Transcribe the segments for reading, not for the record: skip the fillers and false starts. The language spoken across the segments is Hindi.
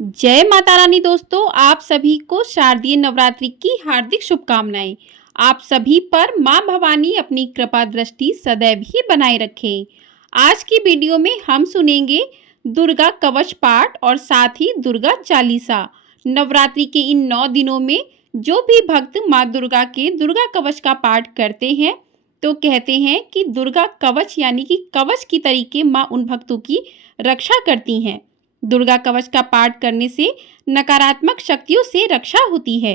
जय माता रानी दोस्तों, आप सभी को शारदीय नवरात्रि की हार्दिक शुभकामनाएं। आप सभी पर मां भवानी अपनी कृपा दृष्टि सदैव ही बनाए रखे। आज की वीडियो में हम सुनेंगे दुर्गा कवच पाठ और साथ ही दुर्गा चालीसा। नवरात्रि के इन 9 दिनों में जो भी भक्त मां दुर्गा के दुर्गा कवच का पाठ करते हैं तो कहते हैं कि दुर्गा कवच यानी कि कवच की तरीके मां उन भक्तों की रक्षा करती हैं। दुर्गा कवच का पाठ करने से नकारात्मक शक्तियों से रक्षा होती है।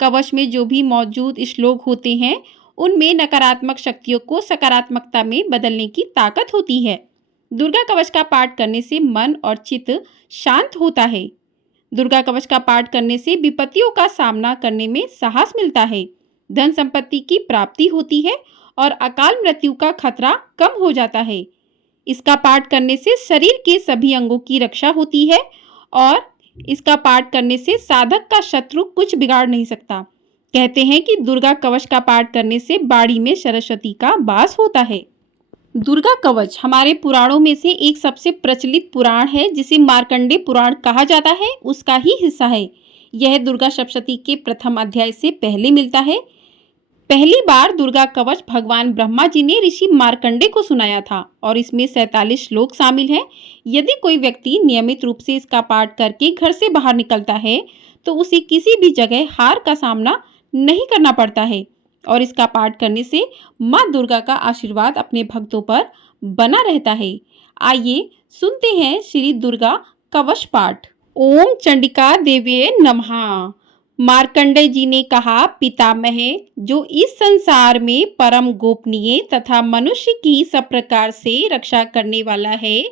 कवच में जो भी मौजूद श्लोक होते हैं उनमें नकारात्मक शक्तियों को सकारात्मकता में बदलने की ताकत होती है। दुर्गा कवच का पाठ करने से मन और चित्त शांत होता है। दुर्गा कवच का पाठ करने से विपत्तियों का सामना करने में साहस मिलता है, धन संपत्ति की प्राप्ति होती है और अकाल मृत्यु का खतरा कम हो जाता है। इसका पाठ करने से शरीर के सभी अंगों की रक्षा होती है और इसका पाठ करने से साधक का शत्रु कुछ बिगाड़ नहीं सकता। कहते हैं कि दुर्गा कवच का पाठ करने से बाड़ी में सरस्वती का वास होता है। दुर्गा कवच हमारे पुराणों में से एक सबसे प्रचलित पुराण है जिसे मार्कंडेय पुराण कहा जाता है, उसका ही हिस्सा है। यह दुर्गा सप्तशती के प्रथम अध्याय से पहले मिलता है। पहली बार दुर्गा कवच भगवान ब्रह्मा जी ने ऋषि मार्कंडेय को सुनाया था और इसमें 47 श्लोक शामिल हैं। यदि कोई व्यक्ति नियमित रूप से इसका पाठ करके घर से बाहर निकलता है तो उसे किसी भी जगह हार का सामना नहीं करना पड़ता है और इसका पाठ करने से मां दुर्गा का आशीर्वाद अपने भक्तों पर बना रहता है। आइए सुनते हैं श्री दुर्गा कवच पाठ। ओम चंडिका देव्ये नमः। मार्कंडेय जी ने कहा, पितामह जो इस संसार में परम गोपनीय तथा मनुष्य की सब प्रकार से रक्षा करने वाला है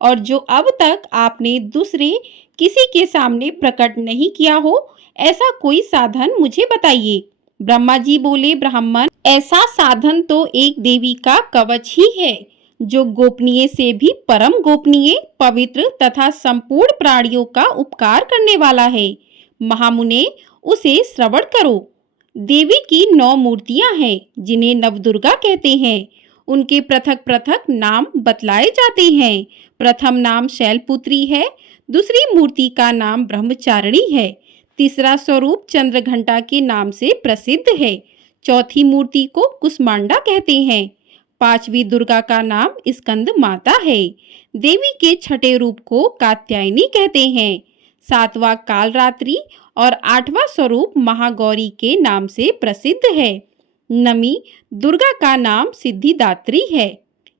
और जो अब तक आपने दूसरे किसी के सामने प्रकट नहीं किया हो, ऐसा कोई साधन मुझे बताइए। ब्रह्मा जी बोले, ब्राह्मण, ऐसा साधन तो एक देवी का कवच ही है जो गोपनीय से भी परम गोपनीय, पवित्र तथा संपूर्ण प्राणियों का उपकार करने वाला है। महामुने, उसे श्रवण करो। देवी की 9 मूर्तियां हैं जिन्हें नवदुर्गा कहते हैं। उनके पृथक पृथक नाम बतलाए जाते हैं। प्रथम नाम शैलपुत्री है, दूसरी मूर्ति का नाम ब्रह्मचारिणी है, तीसरा स्वरूप चंद्रघंटा के नाम से प्रसिद्ध है, चौथी मूर्ति को कुष्मांडा कहते हैं, पांचवी दुर्गा का नाम स्कंद माता है, देवी के छठे रूप को कात्यायनी कहते हैं, सातवां कालरात्रि और 8वां स्वरूप महागौरी के नाम से प्रसिद्ध है। नमी दुर्गा का नाम सिद्धिदात्री है।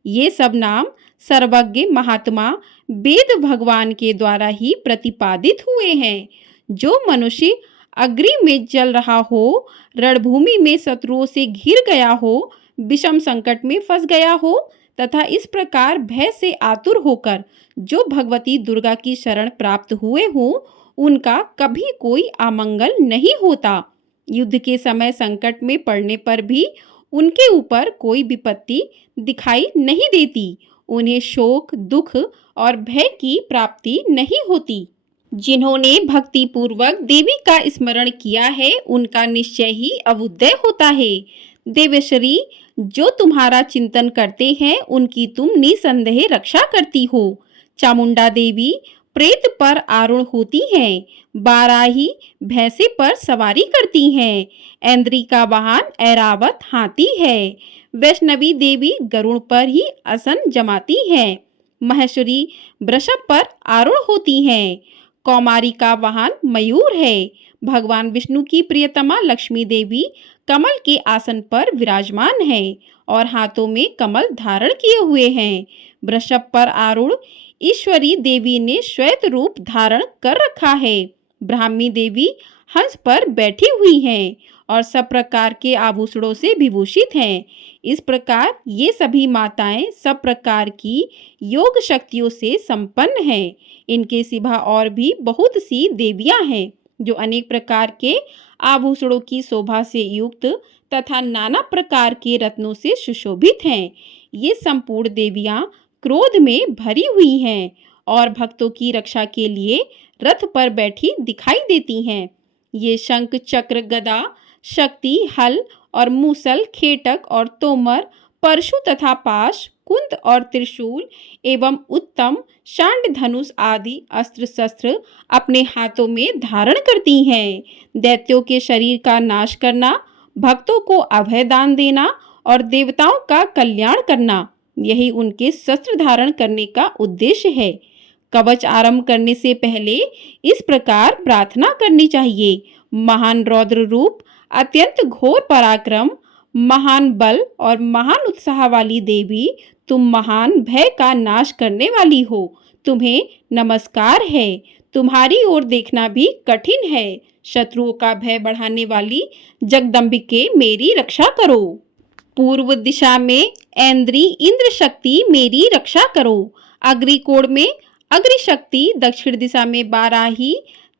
ये सब नाम सर्वज्ञ महात्मा वेद भगवान के द्वारा ही प्रतिपादित हुए हैं। जो मनुष्य अग्नि में जल रहा हो, रणभूमि में शत्रुओं से घिर गया हो, विषम संकट में फंस गया हो तथा इस प्रकार भय से आतुर होकर जो भगवती दुर्गा की शरण प्राप्त हुए हों, उनका कभी कोई अमंगल नहीं होता। युद्ध के समय संकट में पड़ने पर भी उनके ऊपर कोई विपत्ति दिखाई नहीं देती। उन्हें शोक, दुख और भय की प्राप्ति नहीं होती। जिन्होंने भक्ति पूर्वक देवी का स्मरण किया है उनका निश्चय ही अभुदय होता है। देवेश्वरी, जो तुम्हारा चिंतन करते हैं उनकी तुम निसंदेह रक्षा करती हो। चामुंडा देवी प्रेत पर आरूढ़ होती हैं, बाराही भैंसे पर सवारी करती हैं, ऐन्द्री का वाहन ऐरावत हाथी है, वैष्णवी देवी गरुड़ पर ही आसन जमाती हैं, महेश्वरी वृषभ पर आरूढ़ होती हैं, कौमारी का वाहन मयूर है, भगवान विष्णु की प्रियतमा लक्ष्मी देवी कमल के आसन पर विराजमान है और हाथों में कमल धारण किए हुए हैं। वृषभ पर आरूढ़ ईश्वरी देवी ने श्वेत रूप धारण कर रखा है। ब्राह्मी देवी हंस पर बैठी हुई हैं और सब प्रकार के आभूषणों से विभूषित हैं। इस प्रकार ये सभी माताएं सब प्रकार की योग शक्तियों से संपन्न हैं। इनके सिवा और भी बहुत सी देवियां हैं जो अनेक प्रकार के आभूषणों की शोभा से युक्त तथा नाना प्रकार के रत्नों से सुशोभित हैं। ये संपूर्ण देवियां क्रोध में भरी हुई हैं और भक्तों की रक्षा के लिए रथ पर बैठी दिखाई देती हैं। ये शंख, चक्र, गदा, शक्ति, हल और मूसल, खेटक और तोमर, परशु तथा पाश, कुंद और त्रिशूल एवं उत्तम शांड धनुष आदि अस्त्र शस्त्र अपने हाथों में धारण करती हैं। दैत्यों के शरीर का नाश करना, भक्तों को अभय दान देना और देवताओं का कल्याण करना, यही उनके शस्त्र धारण करने का उद्देश्य है। कवच आरंभ करने से पहले इस प्रकार प्रार्थना करनी चाहिए। महान रौद्र रूप, अत्यंत घोर पराक्रम, महान बल और महान उत्साह वाली देवी, तुम महान भय का नाश करने वाली हो। तुम्हें नमस्कार है। तुम्हारी ओर देखना भी कठिन है। शत्रुओं का भय बढ़ाने वाली जगदम्बिके मेरी रक्षा करो। पूर्व दिशा में ऐन्द्री इंद्र शक्ति मेरी रक्षा करो। अग्रिकोण में अग्नि शक्ति, दक्षिण दिशा में बाराही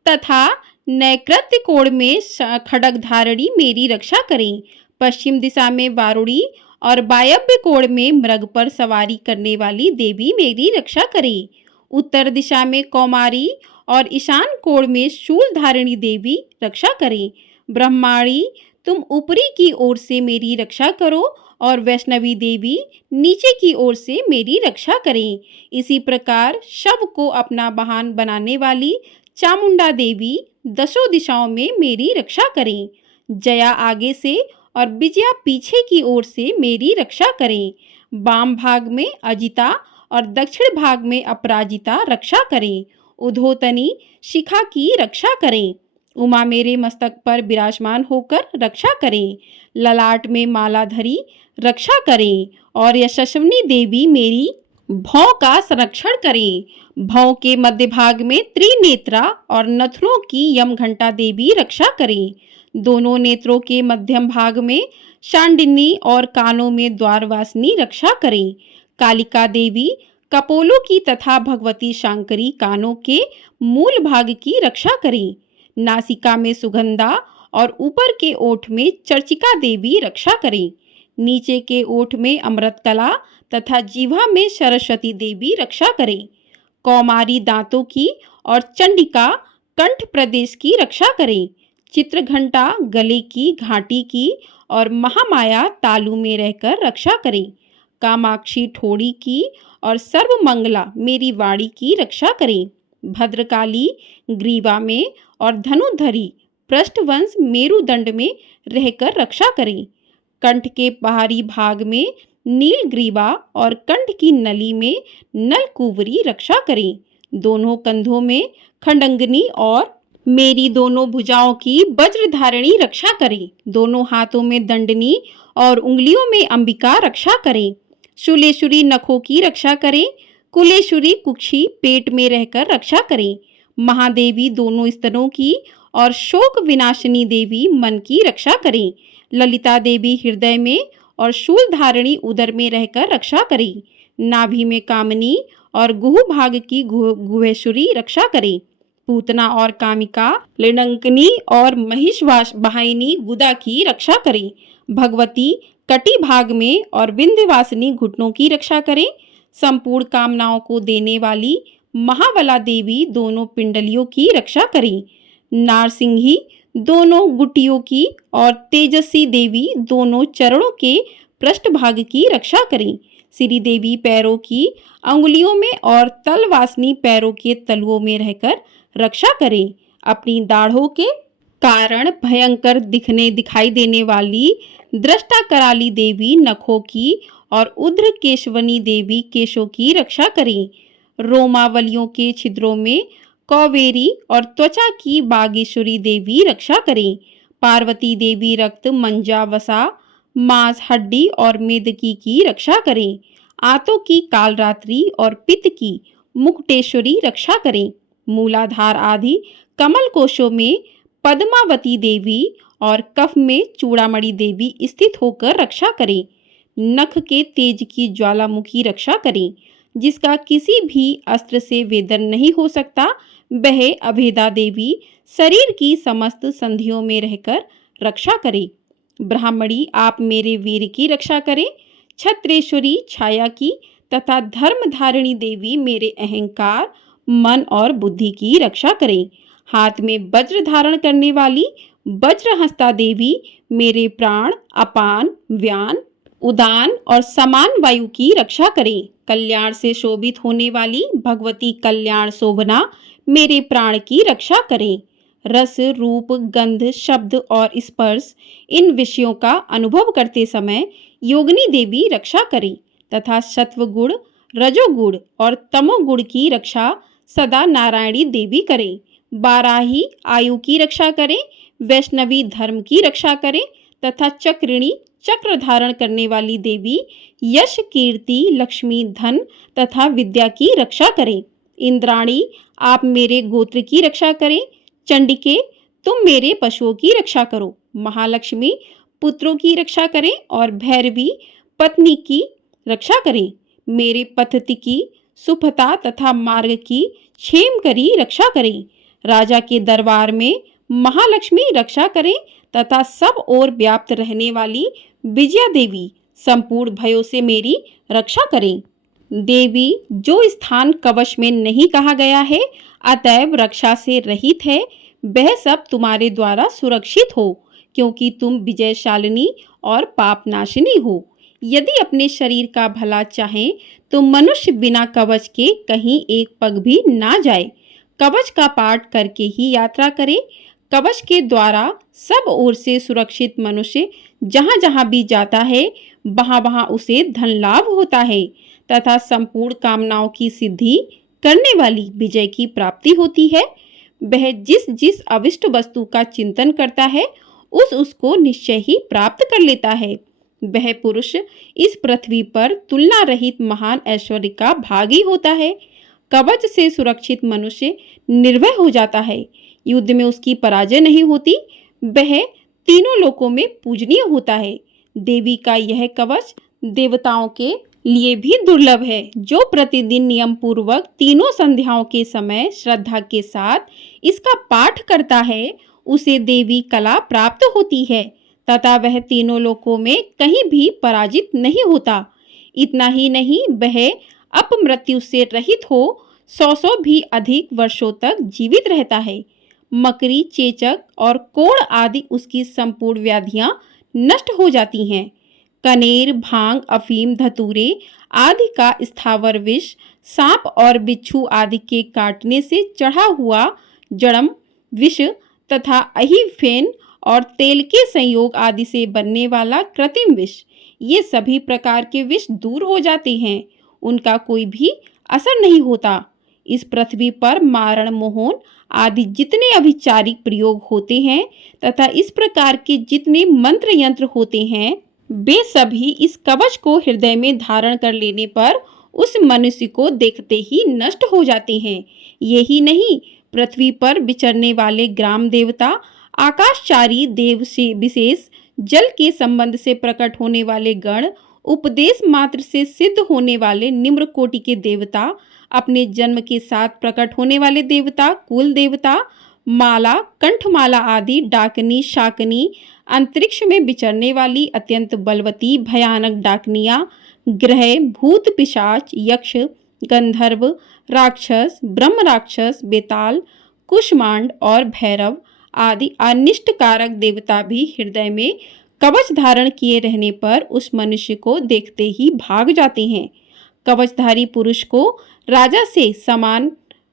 तथा नैऋत्य कोण में खड्ग धारणी मेरी रक्षा करें। पश्चिम दिशा में वारुणी और वायव्य कोण में मृग पर सवारी करने वाली देवी मेरी रक्षा करें। उत्तर दिशा में कौमारी और ईशान कोण में शूल धारिणी देवी रक्षा करें। ब्रह्माणी, तुम ऊपरी की ओर से मेरी रक्षा करो और वैष्णवी देवी नीचे की ओर से मेरी रक्षा करें। इसी प्रकार शव को अपना वाहन बनाने वाली चामुंडा देवी दसों दिशाओं में मेरी रक्षा करें। जया आगे से और विजया पीछे की ओर से मेरी रक्षा करें। वाम भाग में अजिता और दक्षिण भाग में अपराजिता रक्षा करें। उद्धोतनी शिखा की रक्षा करें। उमा मेरे मस्तक पर विराजमान होकर रक्षा करें। ललाट में मालाधरी रक्षा करें और यशस्विनी देवी मेरी भौं का संरक्षण करें। भौं के मध्य भाग में त्रिनेत्रा और नथुनों की यमघंटा देवी रक्षा करें। दोनों नेत्रों के मध्यम भाग में शांडिनी और कानों में द्वारवासिनी रक्षा करें। कालिका देवी कपोलों की तथा भगवती शांकरी कानों के मूल भाग की रक्षा करें। नासिका में सुगंधा और ऊपर के ओठ में चर्चिका देवी रक्षा करें। नीचे के ओठ में अमृतकला तथा जीवा में सरस्वती देवी रक्षा करें। कौमारी दांतों की और चंडिका कंठ प्रदेश की रक्षा करें। चित्रघंटा गले की घाटी की और महामाया तालु में रहकर रक्षा करें। कामाक्षी ठोड़ी की और सर्वमंगला मेरी वाणी की रक्षा करें। भद्रकाली ग्रीवा में और धनुधरी पृष्ठवंश मेरुदंड में रहकर रक्षा करें। कंठ के बाहरी भाग में नीलग्रीवा और कंठ की नली में नलकुवरी रक्षा करें। दोनों कंधों में खंडंगनी और मेरी दोनों भुजाओं की वज्रधारिणी रक्षा करें। दोनों हाथों में दंडनी और उंगलियों में अंबिका रक्षा करें। शूलेश्वरी नखों की रक्षा करें। कुलेश्वरी कुक्षी पेट में रहकर रक्षा करें। महादेवी दोनों स्तनों की और शोक विनाशिनी देवी मन की रक्षा करें। ललिता देवी हृदय में और शूल धारिणी उदर में रहकर रक्षा करें। नाभि में कामनी और गुह भाग की गुहेश्वरी रक्षा करें। पूतना और कामिका, लिणंकनी और महिषवास वाहिनी गुदा की रक्षा करें। भगवती कटी भाग में और विंध्यवासिनी घुटनों की रक्षा करें। संपूर्ण कामनाओं को देने वाली महाबला देवी दोनों पिंडलियों की रक्षा करें। नारसिंही दोनों गुटियों की और तेजस्वी देवी दोनों चरणों के पृष्ठभाग की रक्षा करें। श्री देवी पैरों की अंगुलियों में और तलवासनी पैरों के तलुओं में रहकर रक्षा करें। अपनी दाढ़ों के कारण भयंकर दिखाई देने वाली दृष्टा कराली देवी नखों की और उद्र केशवनी देवी केशों की रक्षा करें। रोमावलियों के छिद्रों में कौवेरी और त्वचा की बागेश्वरी देवी रक्षा करें। पार्वती देवी रक्त, मंजा, वसा, मांस, हड्डी और मेदकी की रक्षा करें। आंतों की कालरात्रि और पित्त की मुकुटेश्वरी रक्षा करें। मूलाधार आदि कमल कोशों में पद्मावती देवी और कफ में चूड़ामणि देवी स्थित होकर रक्षा करें। नख के तेज की ज्वालामुखी रक्षा करें। जिसका किसी भी अस्त्र से वेदन नहीं हो सकता, वह अभेदा देवी शरीर की समस्त संधियों में रहकर रक्षा करे। ब्राह्मणी, आप मेरे वीर की रक्षा करें। छत्रेश्वरी छाया की तथा धर्मधारिणी देवी मेरे अहंकार, मन और बुद्धि की रक्षा करें। हाथ में वज्र धारण करने वाली वज्रहस्ता देवी मेरे प्राण, अपान, व्यान, उदान और समान वायु की रक्षा करें। कल्याण से शोभित होने वाली भगवती कल्याण शोभना मेरे प्राण की रक्षा करें। रस, रूप, गंध, शब्द और स्पर्श इन विषयों का अनुभव करते समय योगिनी देवी रक्षा करें तथा सत्व गुण, रजोगुण और तमोगुण की रक्षा सदा नारायणी देवी करें। बाराही आयु की रक्षा करें, वैष्णवी धर्म की रक्षा करें तथा चक्रिणी चक्र धारण करने वाली देवी यश, कीर्ति, लक्ष्मी, धन तथा विद्या की रक्षा करें। इंद्राणी आप मेरे गोत्र की रक्षा करें। चंडिके तुम मेरे पशुओं की रक्षा करो। महालक्ष्मी पुत्रों की रक्षा करें और भैरवी पत्नी की रक्षा करें। मेरे पद्धति की सुफता तथा मार्ग की क्षेम करी रक्षा करें। राजा के दरबार में महालक्ष्मी रक्षा करें तथा सब ओर व्याप्त रहने वाली विजया देवी संपूर्ण भयों से मेरी रक्षा करें। देवी जो स्थान कवच में नहीं कहा गया है अतएव रक्षा से रहित है, वह सब तुम्हारे द्वारा सुरक्षित हो, क्योंकि तुम विजयशालिनी और पापनाशिनी हो। यदि अपने शरीर का भला चाहें तो मनुष्य बिना कवच के कहीं एक पग भी ना जाए। कवच का पाठ करके ही यात्रा करे। कवच के द्वारा सब ओर से सुरक्षित मनुष्य जहाँ जहाँ भी जाता है वहाँ वहाँ उसे धन लाभ होता है तथा संपूर्ण कामनाओं की सिद्धि करने वाली विजय की प्राप्ति होती है। वह जिस जिस अविष्ट वस्तु का चिंतन करता है उसको निश्चय ही प्राप्त कर लेता है। वह पुरुष इस पृथ्वी पर तुलना रहित महान ऐश्वर्य का भागी होता है। कवच से सुरक्षित मनुष्य निर्भय हो जाता है। युद्ध में उसकी पराजय नहीं होती। वह तीनों लोकों में पूजनीय होता है। देवी का यह कवच देवताओं के लिए भी दुर्लभ है। जो प्रतिदिन नियम पूर्वक तीनों संध्याओं के समय श्रद्धा के साथ इसका पाठ करता है उसे देवी कला प्राप्त होती है तथा वह तीनों लोकों में कहीं भी पराजित नहीं होता। इतना ही नहीं, वह अपमृत्यु से रहित हो 100 भी अधिक वर्षों तक जीवित रहता है। मकरी, चेचक और कोढ़ आदि उसकी संपूर्ण व्याधियां नष्ट हो जाती हैं। कनेर, भांग, अफीम, धतूरे आदि का स्थावर विष, सांप और बिच्छू आदि के काटने से चढ़ा हुआ जड़म विष तथा अहिफेन और तेल के संयोग आदि से बनने वाला कृत्रिम विष, ये सभी प्रकार के विष दूर हो जाते हैं। उनका कोई भी असर नहीं होता। इस पृथ्वी पर मारण, मोहन आदि जितने अभिचारिक प्रयोग होते हैं तथा इस प्रकार के जितने मंत्र यंत्र होते हैं वे सभी इस कवच को हृदय में धारण कर लेने पर उस मनुष्य को देखते ही नष्ट हो जाते हैं। यही नहीं, पृथ्वी पर विचरने वाले ग्राम देवता, आकाशचारी देव से विशेष, जल के संबंध से प्रकट होने वाले गण, उपदेश मात्र से सिद्ध होने वाले निम्न कोटि के देवता, अपने जन्म के साथ प्रकट होने वाले देवता, कुल देवता, माला, कंठमाला आदि, डाकनी, शाकनी, अंतरिक्ष में विचरने वाली अत्यंत बलवती भयानक डाकनियां, ग्रह, भूत, पिशाच, यक्ष, गंधर्व, राक्षस, ब्रह्म राक्षस, बेताल, कुष्मांड और भैरव आदि अनिष्टकारक देवता भी हृदय में कवच धारण किए रहने पर उस मनुष्य को देखते ही भाग जाते हैं। कवचधारी पुरुष को राजा से समान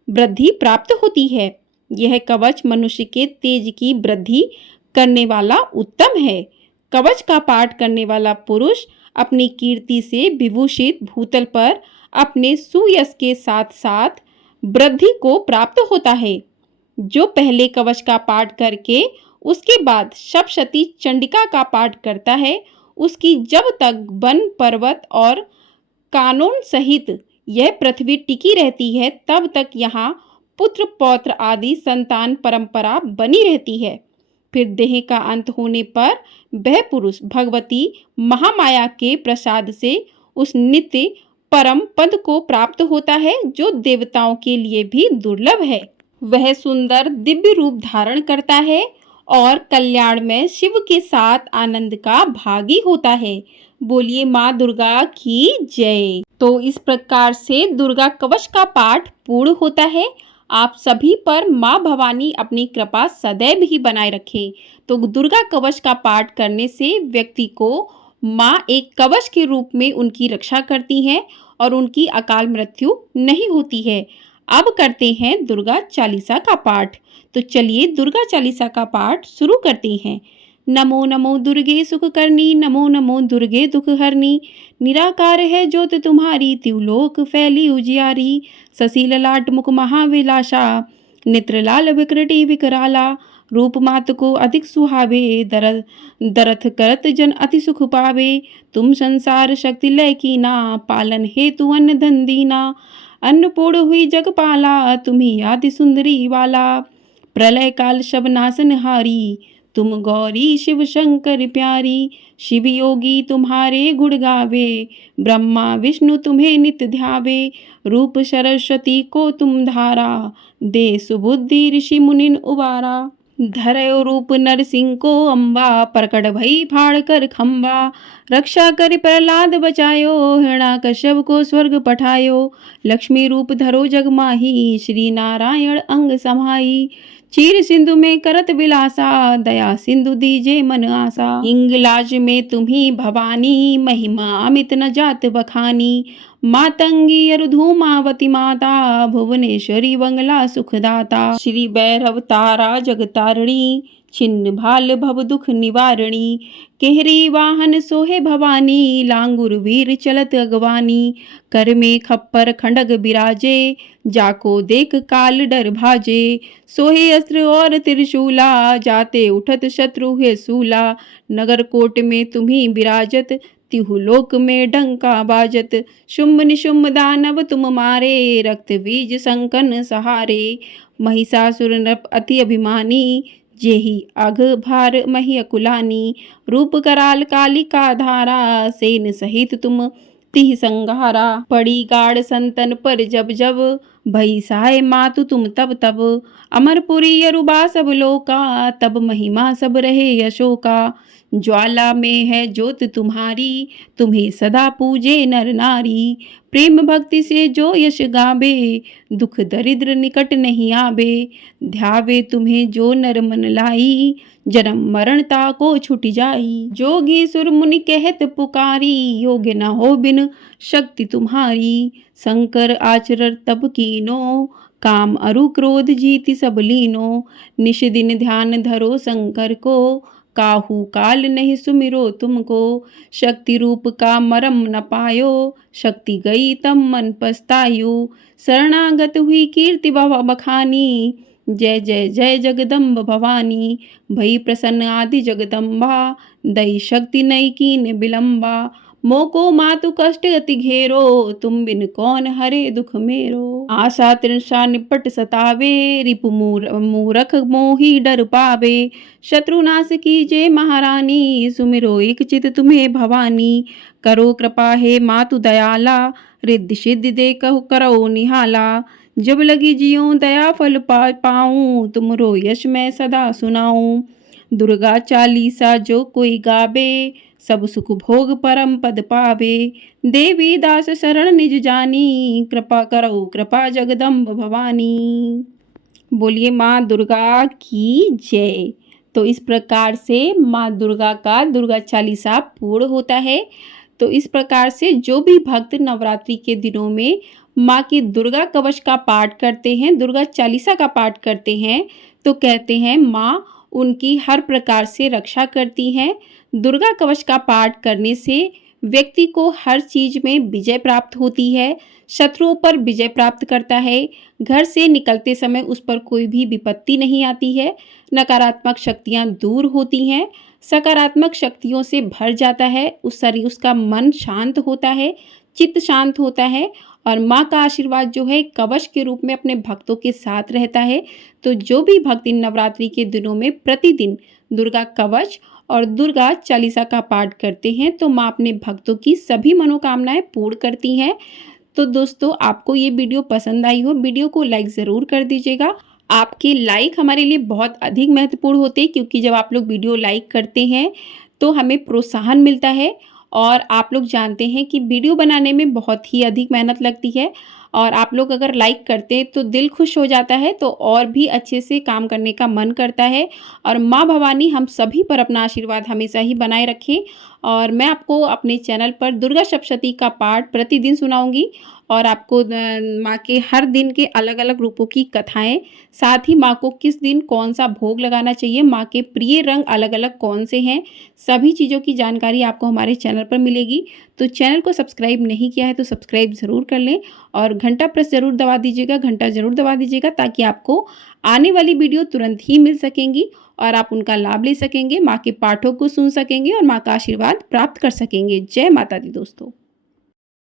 वृद्धि प्राप्त होती है। यह कवच मनुष्य के तेज की वृद्धि करने वाला उत्तम है। कवच का पाठ करने वाला पुरुष अपनी कीर्ति से विभूषित भूतल पर अपने सुयश के साथ साथ वृद्धि को प्राप्त होता है। जो पहले कवच का पाठ करके उसके बाद सप्तशती चंडिका का पाठ करता है उसकी जब तक वन, पर्वत और कानून सहित यह पृथ्वी टिकी रहती है तब तक यहाँ पुत्र, पौत्र आदि संतान परंपरा बनी रहती है। फिर देह का अंत होने पर वह पुरुष भगवती महामाया के प्रसाद से उस नित्य परम पद को प्राप्त होता है जो देवताओं के लिए भी दुर्लभ है। वह सुंदर दिव्य रूप धारण करता है और कल्याण में शिव के साथ आनंद का भागी होता है। बोलिए माँ दुर्गा की जय। तो इस प्रकार से दुर्गा कवच का पाठ पूर्ण होता है। आप सभी पर माँ भवानी अपनी कृपा सदैव ही बनाए रखे। तो दुर्गा कवच का पाठ करने से व्यक्ति को माँ एक कवच के रूप में उनकी रक्षा करती हैं और उनकी अकाल मृत्यु नहीं होती है। अब करते हैं दुर्गा चालीसा का पाठ। तो चलिए दुर्गा चालीसा का पाठ शुरू करते हैं। नमो नमो दुर्गे सुख करनी, नमो नमो दुर्गे दुख हरनी। निराकार है ज्योत तुम्हारी, त्रिलोक फैली उजियारी। शशि ललाट मुख महाविलासा, नेत्र लाल विकृति विकराला। रूप मात को अधिक सुहावे, दरथ करत जन अति सुख पावे। तुम संसार शक्ति लय कीना, पालन हेतु अन्न धन दीना। अन्नपूर्ण हुई जगपाला, तुम्ही आदि सुंदरी वाला। प्रलय काल शब नाशनहारी, तुम गौरी शिव शंकर प्यारी। शिव योगी तुम्हारे गुण गावे, ब्रह्मा विष्णु तुम्हें नित्य ध्यावे। रूप सरस्वती को तुम धारा, दे सुबुद्धि ऋषि मुनिन उबारा। धरयो रूप नरसिंह को अम्बा, प्रकट भई फाड़ कर खम्बा। रक्षा कर प्रहलाद बचायो, हिरण्याकश्यप को स्वर्ग पठायो। लक्ष्मी रूप धरो जग माही, श्री नारायण अंग समाई। चीर सिंधु में करत विलासा, दया सिंधु दीजे मन आसा। हिंगलाज में तुम्ही भवानी, महिमा अमित न जात बखानी। मातंगी अरुधूमावती माता, भुवनेश्वरी बंगला सुखदाता। श्री भैरव तारा जगतारिणी, छिन्न भाल भव दुख निवारणी। केहरी वाहन सोहे भवानी, लांगुर वीर चलत अगवानी। कर में खप्पर खंडग बिराजे, जाको देख काल डर भाजे। सोहे अस्त्र और त्रिशूला, जाते उठत शत्रु है सूला। नगर कोट में तुम्ही विराजत, तिहु लोक में डंका बाजत। शुंभ निशुंभ दानव तुम मारे, रक्त बीज संकन सहारे। महिषासुर नृप अति अभिमानी, जेहि अघ भार मही अकुलानी। रूप कराल कालिका धारा, सेन सहित तुम तिह संघारा। पड़ी गाड़ संतन पर जब जब, भई सहाय मातु तुम तब तब। अमरपुरी अरुबा सब लोका, तब महिमा सब रहे अशोका। ज्वाला में है ज्योत तुम्हारी, तुम्हें सदा पूजे नर नारी। प्रेम भक्ति से जो यश गावे, दुख दरिद्र निकट नहीं आवे। ध्यावे तुम्हें जो नर मन लाई, जन्म मरण ताको छुट जाई। जोगी सुर मुनि कहत पुकारी, योग्य न हो बिन शक्ति तुम्हारी। शंकर आचरण तब कीनो, काम अरु क्रोध जीति सब लीनो। निश दिन ध्यान धरो शंकर को, काहू काल नहीं सुमिरो तुमको। शक्ति रूप का मरम न पायो, शक्ति गई तब मन पछतायो। शरणागत हुई कीर्ति बखानी, जय जय जय जगदम्ब भवानी। भई प्रसन्न आदि जगदम्बा, दई शक्ति नई कीन विलंबा। मोको मातु कष्ट अति घेरो, तुम बिन कौन हरे दुख मेरो। आशा तृषा निपट सतावे, रिपु मूरख मोही डर पावे। शत्रुनाश कीजे महारानी, सुमिरो एक चित तुम्हें भवानी। करो कृपा हे मातु दयाला, रिद्धि सिद्धि दे करो निहाला। जब लगी जियो दया फल पाऊं, तुमरो यश मैं सदा सुनाऊं। दुर्गा चालीसा जो कोई गावे, सब सुख भोग परम पद पावे। देवी दास शरण निज जानी, कृपा करो कृपा जगदम्ब भवानी। बोलिए माँ दुर्गा की जय। तो इस प्रकार से माँ दुर्गा का दुर्गा चालीसा पूर्ण होता है। तो इस प्रकार से जो भी भक्त नवरात्रि के दिनों में माँ की दुर्गा कवच का पाठ करते हैं, दुर्गा चालीसा का पाठ करते हैं, तो कहते हैं माँ उनकी हर प्रकार से रक्षा करती हैं। दुर्गा कवच का पाठ करने से व्यक्ति को हर चीज में विजय प्राप्त होती है, शत्रुओं पर विजय प्राप्त करता है। घर से निकलते समय उस पर कोई भी विपत्ति नहीं आती है, नकारात्मक शक्तियां दूर होती हैं, सकारात्मक शक्तियों से भर जाता है। उसका मन शांत होता है, चित्त शांत होता है और माँ का आशीर्वाद जो है कवच के रूप में अपने भक्तों के साथ रहता है। तो जो भी भक्त इन नवरात्रि के दिनों में प्रतिदिन दुर्गा कवच और दुर्गा चालीसा का पाठ करते हैं, तो माँ अपने भक्तों की सभी मनोकामनाएं पूर्ण करती हैं। तो दोस्तों आपको ये वीडियो पसंद आई हो, वीडियो को लाइक ज़रूर कर दीजिएगा। आपके लाइक हमारे लिए बहुत अधिक महत्वपूर्ण होते हैं, क्योंकि जब आप लोग वीडियो लाइक करते हैं तो हमें प्रोत्साहन मिलता है। और आप लोग जानते हैं कि वीडियो बनाने में बहुत ही अधिक मेहनत लगती है और आप लोग अगर लाइक करते हैं तो दिल खुश हो जाता है, तो और भी अच्छे से काम करने का मन करता है। और माँ भवानी हम सभी पर अपना आशीर्वाद हमेशा ही बनाए रखें। और मैं आपको अपने चैनल पर दुर्गा सप्तशती का पाठ प्रतिदिन सुनाऊंगी और आपको माँ के हर दिन के अलग-अलग रूपों की कथाएं, साथ ही माँ को किस दिन कौन सा भोग लगाना चाहिए, माँ के प्रिय रंग अलग-अलग कौन से हैं, सभी चीज़ों की जानकारी आपको हमारे चैनल पर मिलेगी। तो चैनल को सब्सक्राइब नहीं किया है तो सब्सक्राइब ज़रूर कर लें और घंटा प्रेस ज़रूर दबा दीजिएगा, घंटा ज़रूर दबा दीजिएगा, ताकि आपको आने वाली वीडियो तुरंत ही मिल सकेंगी और आप उनका लाभ ले सकेंगे, माँ के पाठों को सुन सकेंगे और माँ का आशीर्वाद प्राप्त कर सकेंगे। जय माता दी दोस्तों।